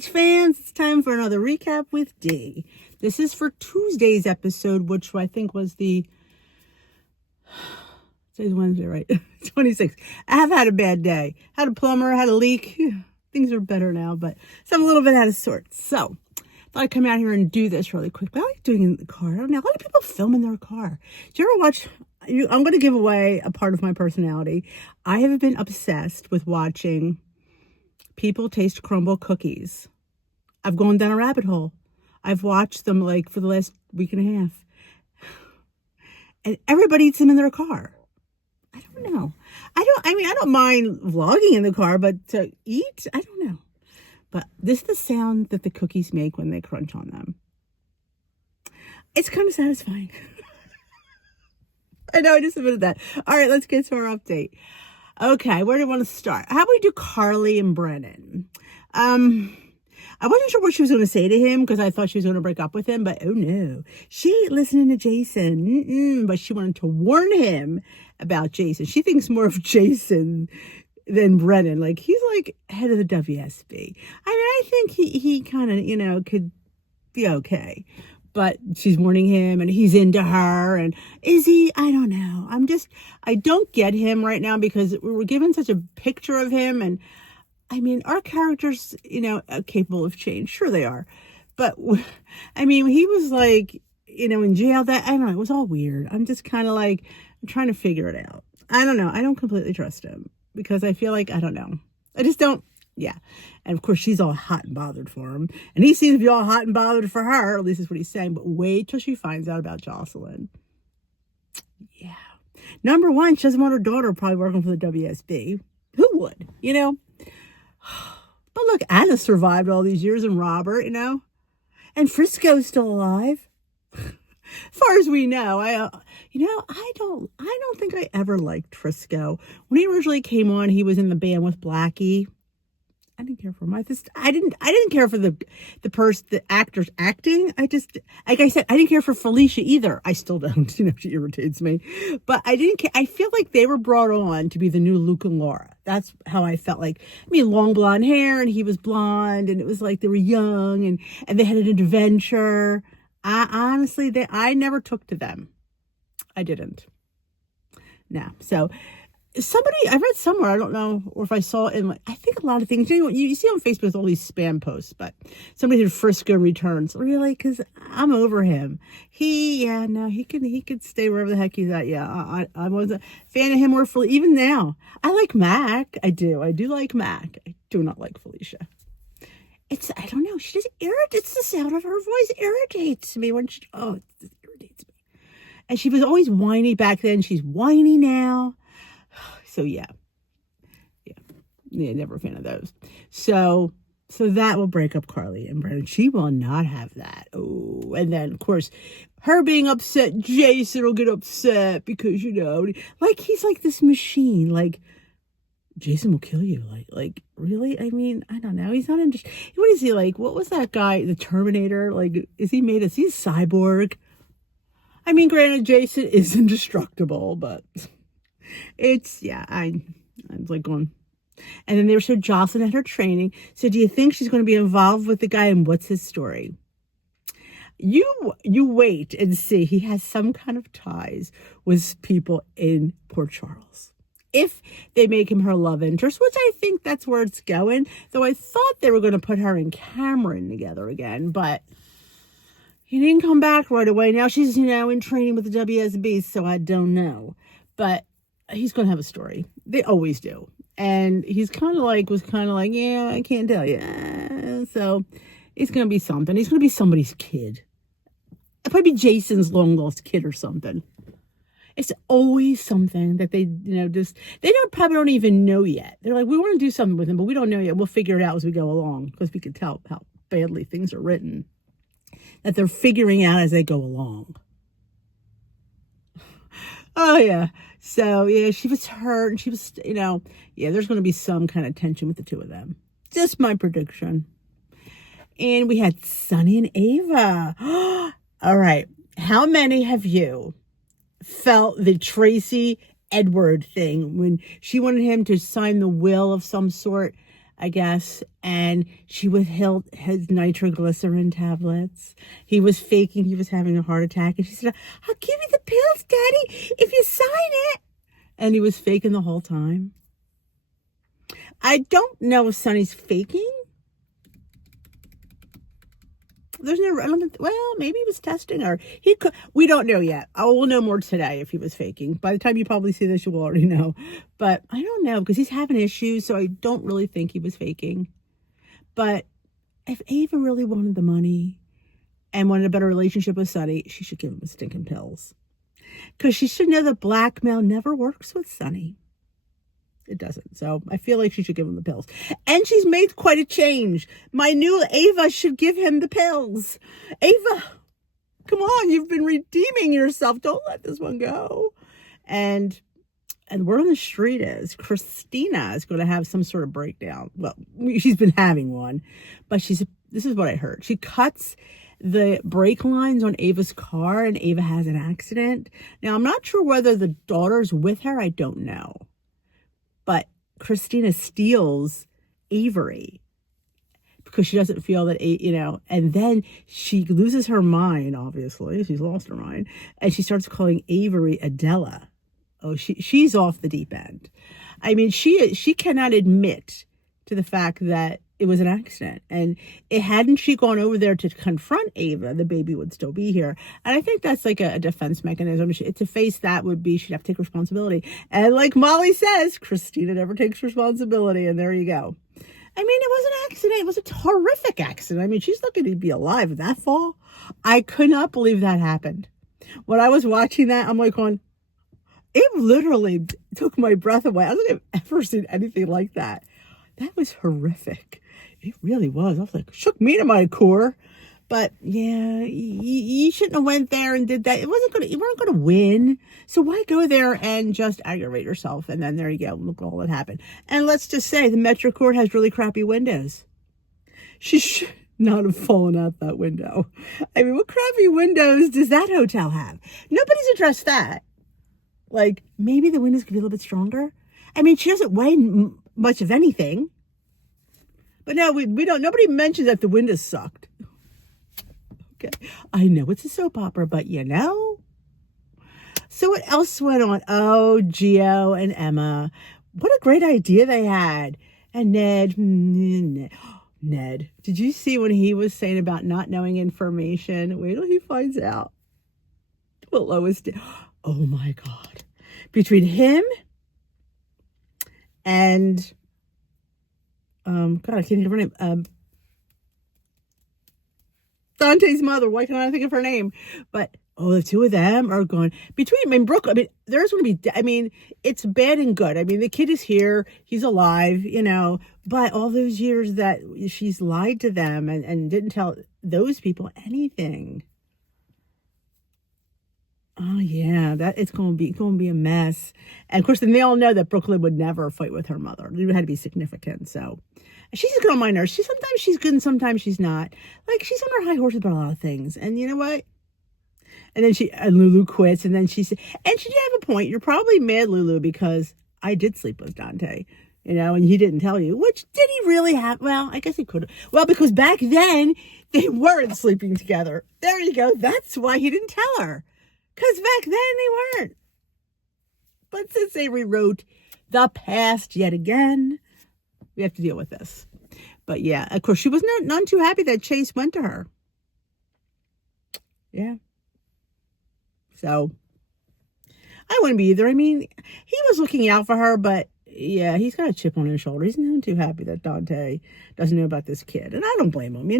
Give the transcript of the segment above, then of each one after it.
H fans, it's time for another recap with D. This is for Tuesday's episode, which I think was today's Wednesday, right? 26. I have had a bad day. Had a plumber, had a leak. Things are better now, but I'm a little bit out of sorts. So, thought I'd come out here and do this really quick. But I like doing it in the car. I don't know. A lot of people film in their car. Do you ever watch? I'm going to give away a part of my personality. I have been obsessed with watching people taste crumble cookies. I've gone down a rabbit hole. I've watched them like for the last week and a half. And everybody eats them in their car. I don't know. I don't mind vlogging in the car, but to eat, I don't know. But this is the sound that the cookies make when they crunch on them. It's kind of satisfying. I know, I just admitted that. All right, let's get to our update. Okay, where do you want to start? How about we do Carly and Brennan? I wasn't sure what she was going to say to him because I thought she was going to break up with him, but oh no. She ain't listening to Jason. But she wanted to warn him about Jason. She thinks more of Jason than Brennan. Like, he's like head of the WSB. I think he kind of, could be okay. But she's warning him and he's into her. And is he? I don't know. I don't get him right now because we were given such a picture of him. And I mean, our characters, are capable of change. Sure they are. But I mean, he was like, in jail. I don't know. It was all weird. I'm just kind of like, I'm trying to figure it out. I don't know. I don't completely trust him because I feel like, I don't know. I just don't. Yeah. And of course, she's all hot and bothered for him. And he seems to be all hot and bothered for her. At least that's what he's saying. But wait till she finds out about Jocelyn. Yeah. Number one, she doesn't want her daughter probably working for the WSB. Who would? But look, Anna survived all these years and Robert, And Frisco's still alive. As far as we know, I don't think I ever liked Frisco. When he originally came on, he was in the band with Blackie. I didn't care for him. I didn't care for the actors acting. Like I said, I didn't care for Felicia either. I still don't. She irritates me. But I didn't care. I feel like they were brought on to be the new Luke and Laura. That's how I felt like. Long blonde hair and he was blonde and it was like they were young and they had an adventure. I never took to them. I didn't. No. So I read somewhere, I don't know, or if I saw it in, I think a lot of things, you see on Facebook with all these spam posts, but somebody did Frisco returns. Really? Because I'm over him. He could stay wherever the heck he's at. Yeah, I was a fan of him more fully. Even now, I like Mac. I do like Mac. I do not like Felicia. I don't know, she just irritates, the sound of her voice irritates me it just irritates me. And she was always whiny back then. She's whiny now. So yeah, never a fan of those. So that will break up Carly and Brennan. She will not have that. Oh, and then of course, her being upset, Jason will get upset because like he's like this machine. Like Jason will kill you. Like really? I mean, I don't know. He's not interested. What is he like? What was that guy? The Terminator? Like, is he a cyborg? I mean, granted, Jason is indestructible, but. I was like going. And then they were showed Jocelyn at her training. So do you think she's going to be involved with the guy and what's his story? You wait and see. He has some kind of ties with people in Port Charles. If they make him her love interest, which I think that's where it's going. Though I thought they were going to put her and Cameron together again, but he didn't come back right away. Now she's, in training with the WSB, so I don't know. But he's going to have a story. They always do. And was kind of like, yeah, I can't tell you. So it's going to be something. He's going to be somebody's kid. It'll probably be Jason's long lost kid or something. It's always something that they, probably don't even know yet. They're like, we want to do something with him, but we don't know yet. We'll figure it out as we go along because we can tell how badly things are written. That they're figuring out as they go along. Oh, yeah. So, yeah, she was hurt and she was, there's going to be some kind of tension with the two of them. Just my prediction. And we had Sunny and Ava. All right. How many have you felt the Tracy Edward thing when she wanted him to sign the will of some sort? I guess, and she withheld his nitroglycerin tablets. He was faking he was having a heart attack, and she said, "I'll give you the pills, Daddy, if you sign it." And he was faking the whole time. I don't know if Sonny's faking. There's no, I don't think, well, maybe he was testing her. He could, we don't know yet. I will know more today if he was faking. By the time you probably see this, you will already know. But I don't know because he's having issues, so I don't really think he was faking. But if Ava really wanted the money and wanted a better relationship with Sonny, she should give him the stinking pills. Because she should know that blackmail never works with Sonny. It doesn't. So I feel like she should give him the pills. And she's made quite a change. My new Ava should give him the pills. Ava, come on. You've been redeeming yourself. Don't let this one go. And word on the street is Christina is going to have some sort of breakdown. Well, she's been having one. But this is what I heard. She cuts the brake lines on Ava's car and Ava has an accident. Now, I'm not sure whether the daughter's with her. I don't know. But Christina steals Avery because she doesn't feel that, and then she loses her mind, obviously. She's lost her mind. And she starts calling Avery Adela. Oh, she's off the deep end. I mean, she cannot admit to the fact that it was an accident. And hadn't she gone over there to confront Ava, the baby would still be here. And I think that's like a defense mechanism. To face that would be she'd have to take responsibility. And like Molly says, Christina never takes responsibility. And there you go. I mean, it was an accident. It was a horrific accident. I mean, she's lucky to be alive. That fall, I could not believe that happened. When I was watching that, I'm like going, it literally took my breath away. I don't think I've ever seen anything like that. That was horrific. It really was. I was like, shook me to my core. But yeah, you shouldn't have went there and did that. You weren't going to win. So why go there and just aggravate yourself? And then there you go. Look at all that happened. And let's just say the Metro Court has really crappy windows. She should not have fallen out that window. I mean, what crappy windows does that hotel have? Nobody's addressed that. Like, maybe the windows could be a little bit stronger. I mean, she doesn't weigh much of anything. But no, we don't. Nobody mentions that the windows sucked. Okay, I know it's a soap opera, but So what else went on? Oh, Gio and Emma. What a great idea they had. And Ned. Did you see when he was saying about not knowing information? Wait till he finds out what Lois did. Oh my God. Between him and God, I can't think of her name. Dante's mother. Why can't I think of her name? But the two of them are going between Brooklyn. I mean, there's going to be. I mean, it's bad and good. I mean, the kid is here. He's alive. But all those years that she's lied to them and didn't tell those people anything. Oh yeah, that it's going to be a mess. And of course, then they all know that Brooklyn would never fight with her mother. It had to be significant. So she's a good on my nerves. Sometimes she's good and sometimes she's not. Like she's on her high horse about a lot of things. And you know what? And then Lulu quits. And then she said, and she did have a point. You're probably mad, Lulu, because I did sleep with Dante. And he didn't tell you. Which did he really have? Well, I guess he could have. Well, because back then they weren't sleeping together. There you go. That's why he didn't tell her. Because back then they weren't. But since they rewrote the past yet again, we have to deal with this. But yeah, of course, she was none too happy that Chase went to her. Yeah. So, I wouldn't be either. I mean, he was looking out for her, but yeah, he's got a chip on his shoulder. He's not too happy that Dante doesn't know about this kid. And I don't blame him,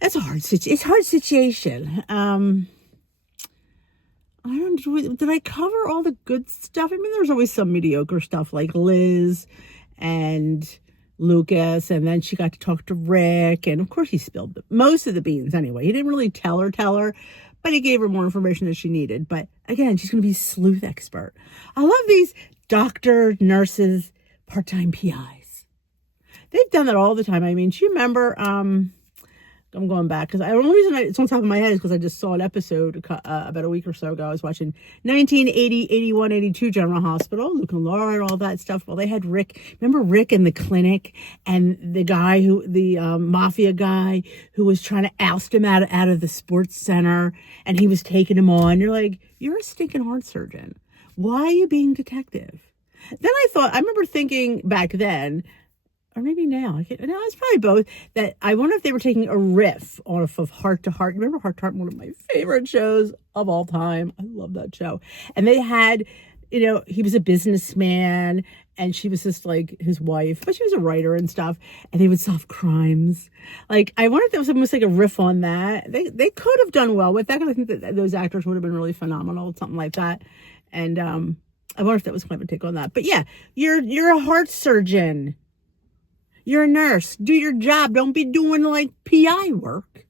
It's a hard situation. Did I cover all the good stuff? I mean, there's always some mediocre stuff like Liz and Lucas, and then she got to talk to Rick, and of course he spilled most of the beans anyway. He didn't really tell her, but he gave her more information than she needed. But again, she's going to be a sleuth expert. I love these doctor, nurses, part-time PIs. They've done that all the time. I mean, do you remember, I'm going back because the only reason it's on top of my head is because I just saw an episode about a week or so ago. I was watching 1980, 81, 82 General Hospital, Luke and Laura, and all that stuff. Well, they had Rick. Remember Rick in the clinic and the guy the mafia guy who was trying to oust him out of the sports center, and he was taking him on. You're like, you're a stinking heart surgeon. Why are you being detective? Then I remember thinking back then, or maybe now, it's probably both, that I wonder if they were taking a riff off of Heart to Heart. Remember Heart to Heart, one of my favorite shows of all time. I love that show. And they had, he was a businessman and she was just like his wife, but she was a writer and stuff, and they would solve crimes. Like, I wonder if there was almost like a riff on that. They could have done well with that, because I think that those actors would have been really phenomenal, something like that. And I wonder if that was kind of a take on that. But yeah, you're a heart surgeon. You're a nurse. Do your job. Don't be doing like PI work.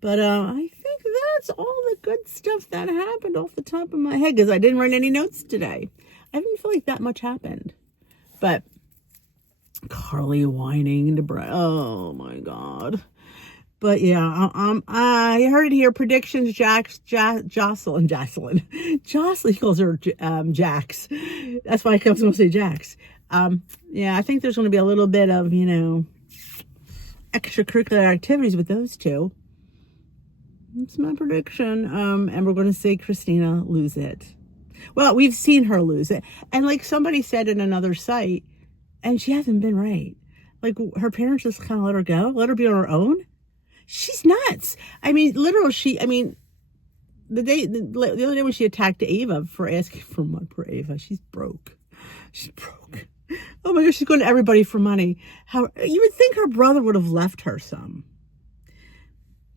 But I think that's all the good stuff that happened off the top of my head, because I didn't write any notes today. I didn't feel like that much happened. But Carly whining to oh my God. But yeah, I heard it here. Predictions, Jocelyn. He calls her Jax. That's why I kept going to say Jax. Yeah, I think there's going to be a little bit of, extracurricular activities with those two. That's my prediction. And we're going to see Christina lose it. Well, we've seen her lose it. And like somebody said in another site, and she hasn't been right. Like, her parents just kind of let her go, let her be on her own. She's nuts. I mean, literally, the other day when she attacked Ava for asking for money, poor Ava, she's broke. Oh my gosh, she's going to everybody for money. How you would think her brother would have left her some.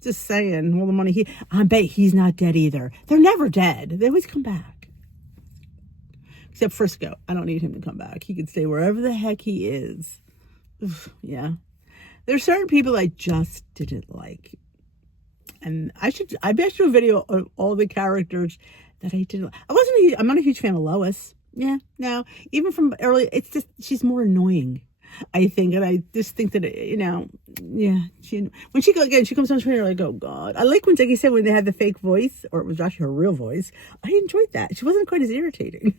Just saying, all the money I bet he's not dead either. They're never dead. They always come back. Except Frisco. I don't need him to come back. He can stay wherever the heck he is. Oof, yeah. There's certain people I just didn't like. And I bet you a video of all the characters that I didn't like. I'm not a huge fan of Lois. Yeah, no. Even from early, it's just, she's more annoying, I think. And I just think that, yeah. When she comes on screen, you're like, oh God. I like like you said, when they had the fake voice, or it was actually her real voice. I enjoyed that. She wasn't quite as irritating.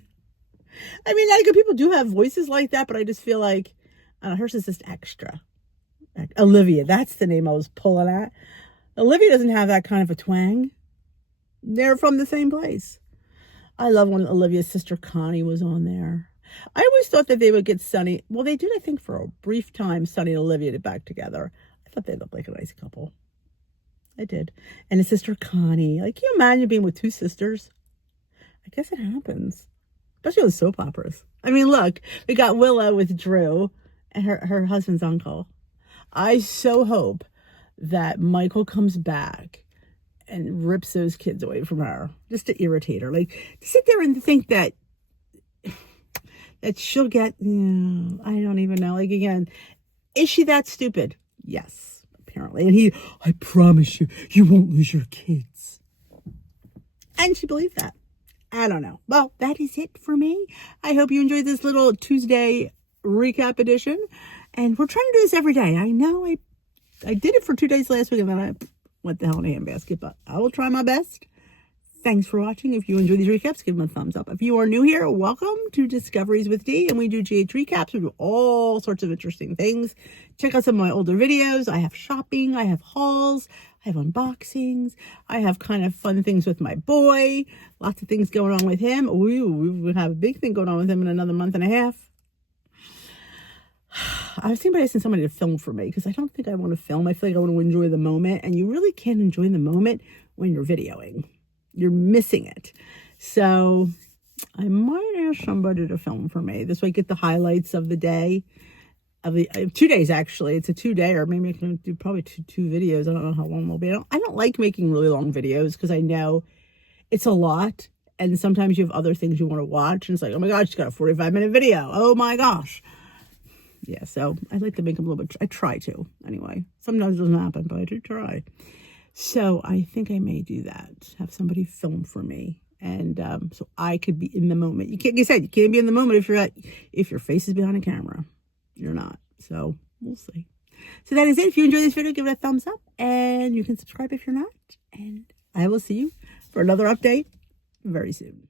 I mean, I think people do have voices like that, but I just feel like hers is just extra. Olivia, that's the name I was pulling at. Olivia doesn't have that kind of a twang. They're from the same place. I love when Olivia's sister Connie was on there. I always thought that they would get Sunny. Well, they did, I think, for a brief time, Sunny and Olivia to back together. I thought they looked like a nice couple. I did. And his sister Connie. Like, can you imagine being with two sisters? I guess it happens. Especially with soap operas. I mean, look, we got Willow with Drew and her husband's uncle. I so hope that Michael comes back and rips those kids away from her just to irritate her. Like, to sit there and think that she'll get, I don't even know. Like, again, is she that stupid? Yes, apparently. And I promise you won't lose your kids. And she believed that. I don't know. Well, that is it for me. I hope you enjoyed this little Tuesday recap edition. And we're trying to do this every day. I know I did it for 2 days last week, and then I went the hell in a handbasket, but I will try my best. Thanks for watching. If you enjoy these recaps, give them a thumbs up. If you are new here, welcome to Discoveries with Dee, and we do GH recaps. We do all sorts of interesting things. Check out some of my older videos. I have shopping. I have hauls. I have unboxings. I have kind of fun things with my boy. Lots of things going on with him. Ooh, we have a big thing going on with him in another month and a half. I was thinking about asking somebody to film for me, because I don't think I want to film. I feel like I want to enjoy the moment, and you really can't enjoy the moment when you're videoing. You're missing it. So I might ask somebody to film for me. This way I get the highlights of the day. Of the 2 days, actually. It's a 2-day, or maybe I can do probably two videos. I don't know how long they'll be. I don't like making really long videos, because I know it's a lot. And sometimes you have other things you want to watch. And it's like, oh my gosh, she's got a 45-minute video. Oh my gosh. Yeah, so I like to make them a little bit. I try to, anyway. Sometimes it doesn't happen, but I do try. So I think I may do that. Have somebody film for me, and so I could be in the moment. You can't. Like I said, you can't be in the moment if your face is behind a camera. You're not. So we'll see. So that is it. If you enjoyed this video, give it a thumbs up. And you can subscribe if you're not. And I will see you for another update very soon.